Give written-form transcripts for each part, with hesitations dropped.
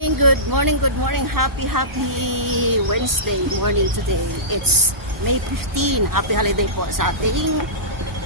Good morning. Happy Wednesday morning today. It's May 15. Happy holiday po sa ating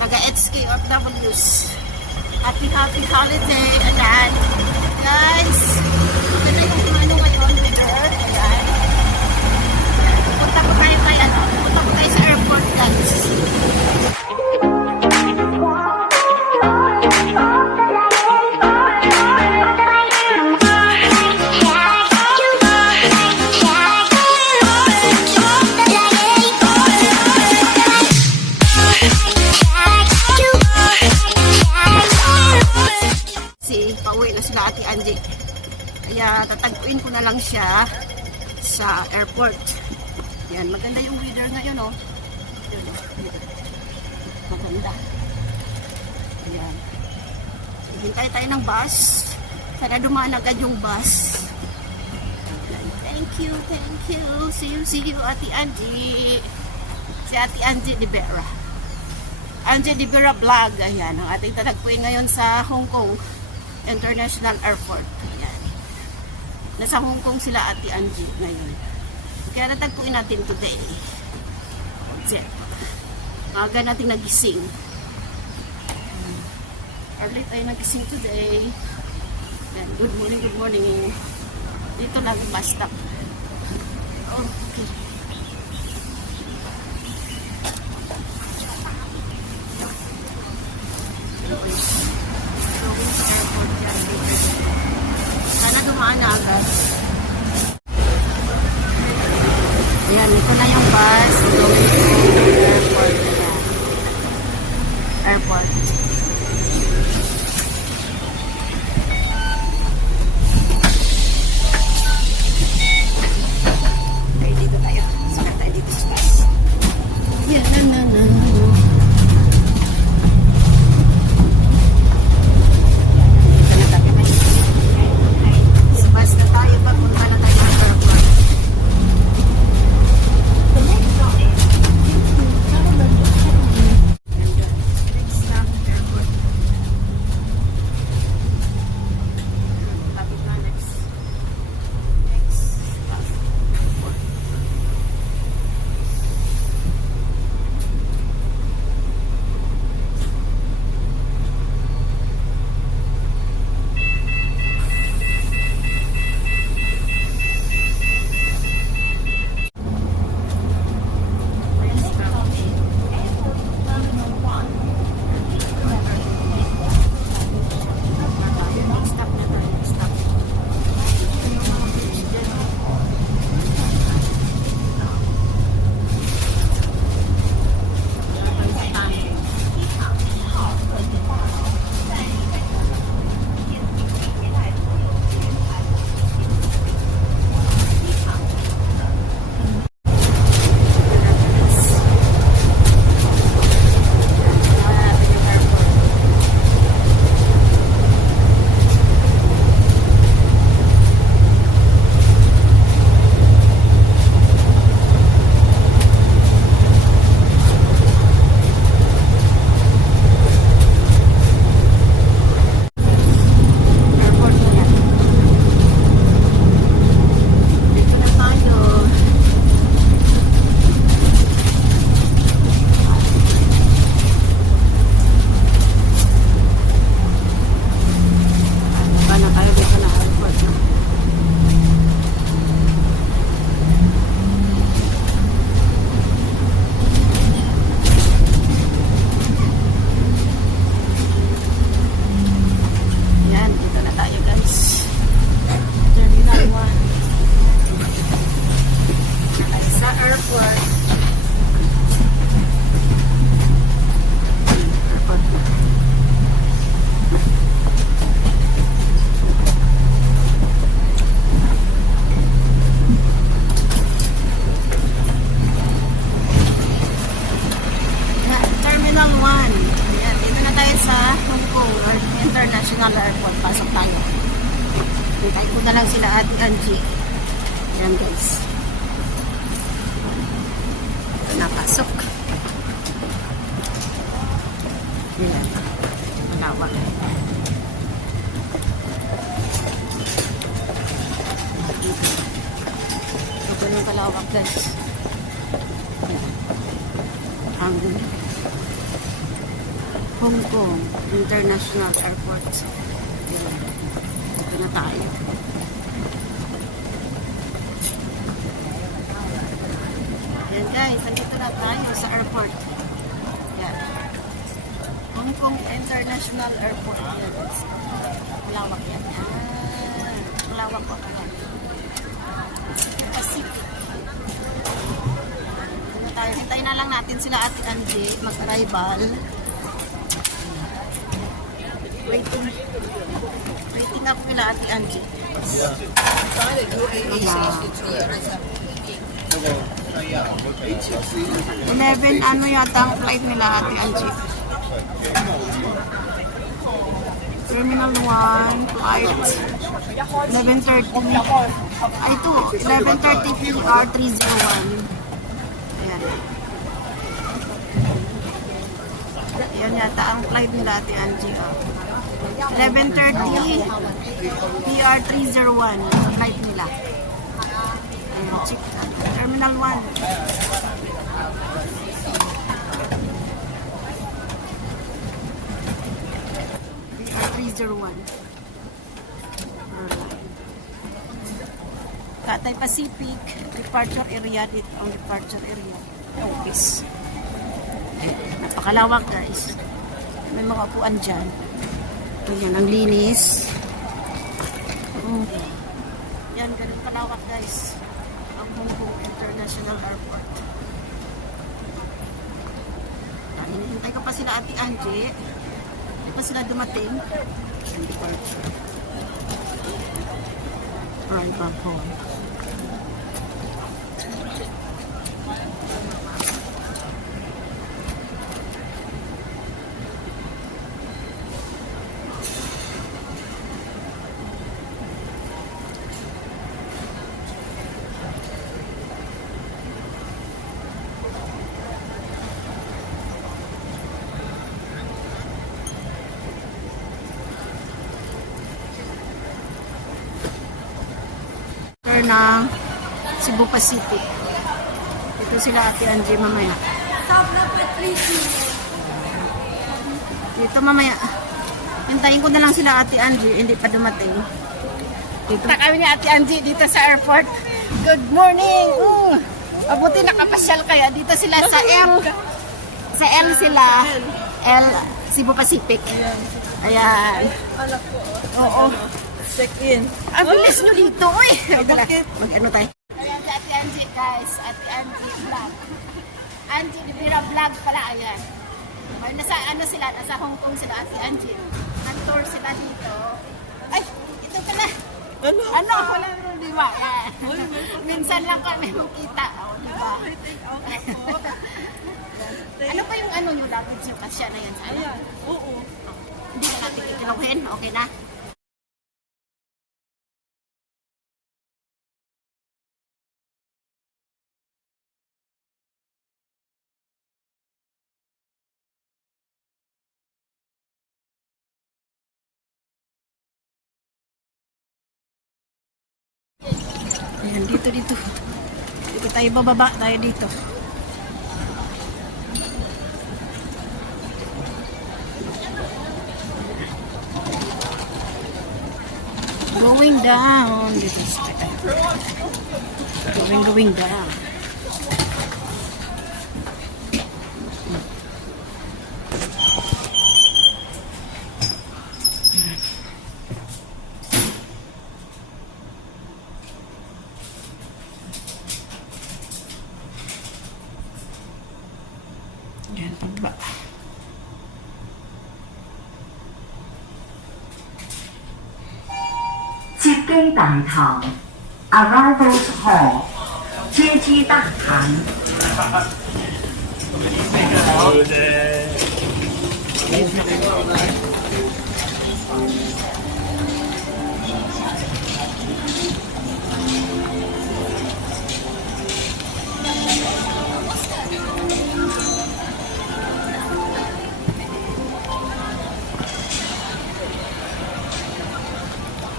taga-HKFWs. Happy holiday. Ayan. Guys, maganda yung ano ngayon, weather. Ayan. Punta ko tayo sa airport, guys. Pauwi na sila Ate Angie. Kaya tatagpuin ko na lang siya sa airport. Yan, maganda yung weather ngayon, oh. Yan, oh. Maganda. Ayan. Hintay tayo ng bus. Sana dumaan agad yung bus. Ayan. Thank you. See you, Ate Angie. Si Ate Angie de Vera. Angie de Vera Vlog. Ayan, ang ating tatagpuin ngayon sa Hong Kong International Airport. Ayan. Nasa Hong Kong sila Ate Angie ngayon. Kaya natagpuin natin today. Maaga natin nagising. Early tayo nagising today. Ayan. Good morning. Dito lang yung bus stop. Okay. Sana dumaan na agad. Ayan, ito na yung bus. Airport. Okay, dito tayo. Sakit tayo dito sa bus. Yan na. International Airport. Pasok tayo. Hintay ko na lang sila Ate Angie. Ayan guys. Ito na, pasok. Ayan. Malawak. ganun kalawak guys. Ang Hong Kong International Airport. Ito na tayo. Yan guys, nandito na tayo sa airport. Yan. Hong Kong International Airport. Yan guys. Malawak yan. Malawak po. Pacific. Ano tayo? Hintayin na lang natin sila Ate Angie mag-arrival. Waiting ako kila Ate Angie. Yeah. 11 ano yata ang flight nila Ate Angie. Terminal 1 flight 11:30. Ay ito, 11:30 PR 301. Ayan. Ayan yata ang flight nila Ate Angie. 11:30 PR 301 flight nila. Ayan, check Terminal 1. PR 301. Cathay Pacific departure area dito ang departure area. Office. Napakalawak guys. May mga upuan dyan. Ayan, ang linis. Yan, ganun kalawak guys. Ang Hong Kong International Airport. Hinihintay ko pa sila Ate Angie. Hindi pa sila dumating. Departure. Right back home. Na Cebu Pacific. Ito sila Ate Angie mamaya. Dito mamaya. Hintayin ko na lang sila Ate Angie. Hindi pa dumating. Dito kami ni Ate Angie dito sa airport. Good morning! Abuti nakapasyal kaya. Dito sila sa M. Sa L sila. L Cebu Pacific. Ayan. Oo. Check-in. Ang bilis nyo dito, uy! Bakit? Mag-ano tayo? Ayan si Ate Angie, guys. Ate Angie vlog. Angie Rivera vlog pala, ayan. May nasa, ano sila, nasa Hong Kong sila, Ate Angie. Nag-tour sila dito. Ay, ito pala. Ano? Ano? Wala rin, di ba? Minsan lang kami makita. O, di ba? Ano pa yung ano yung luggage yung kasya na yan? Ayan, oo. Hindi na natin itiluhin, okay na? Ayan, dito. Dito tayo bababa tayo dito. Going down. Dito tayo. Going down. Yan, pagba.接機大堂 Arrivals Hall 接機大堂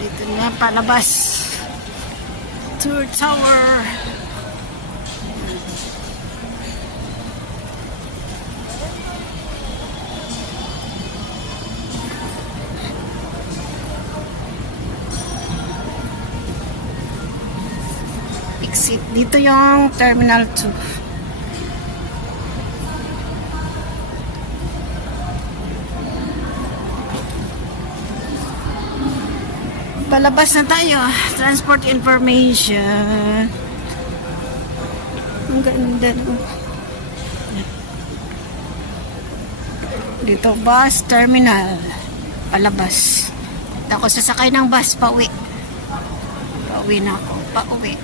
Dito na palabas. Tour Tower. exit. Dito yung Terminal 2. Palabas na tayo. Transport information. Ang ganda no. Dito bus terminal. Palabas. Ako sasakay ng bus pauwi. Pauwi na ako. Pauwi.